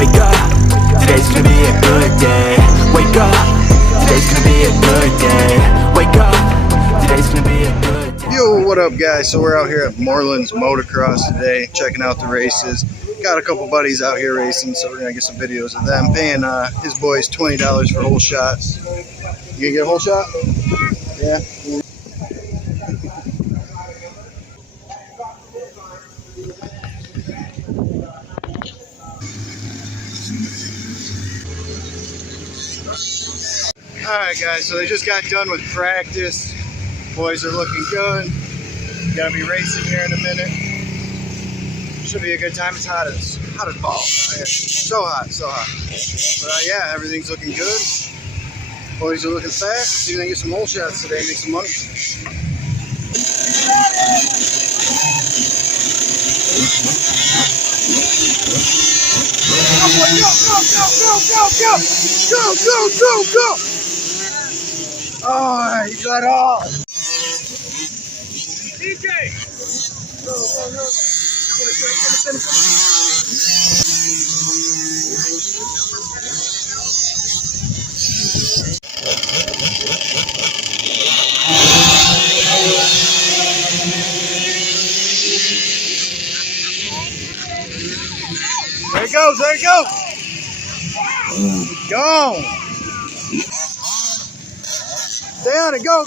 Wake up, today's gonna be a good day. Wake up, today's gonna be a good day. Wake up, today's gonna be a good day. Yo, what up guys? So we're out here at Morelands Motocross today, checking out the races. Got a couple buddies out here racing, so we're gonna get some videos of them. Paying his boys $20 for whole shots. You gonna get a whole shot? Yeah. Alright guys, so they just got done with practice. Boys are looking good. Gonna be racing here in a minute. Should be a good time. It's hot as balls. So hot, so hot. But yeah, everything's looking good. Boys are looking fast. Let's see if they can get some hole shots today, make some money. Go! Oh, he got off. DJ! Go. There he goes. Go. Stay on it. Go.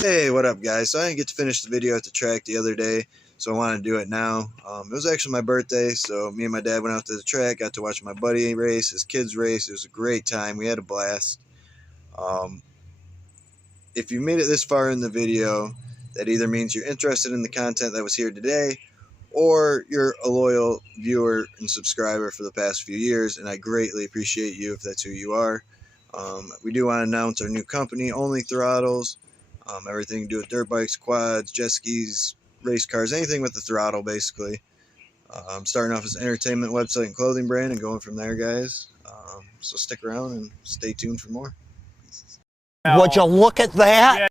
Hey, what up guys? So I didn't get to finish the video at the track the other day, so I wanted to do it now. It was actually my birthday, so me and my dad went out to the track, got to watch my buddy race, his kids race. It was a great time. We had a blast. If you made it this far in the video, that either means you're interested in the content that was here today, or you're a loyal viewer and subscriber for the past few years, and I greatly appreciate you if that's who you are. We do want to announce our new company, Only Throttles. Everything to do with dirt bikes, quads, jet skis, race cars, anything with the throttle, basically. I'm starting off as an entertainment website and clothing brand and going from there, guys. So stick around and stay tuned for more. Would you look at that? Yeah,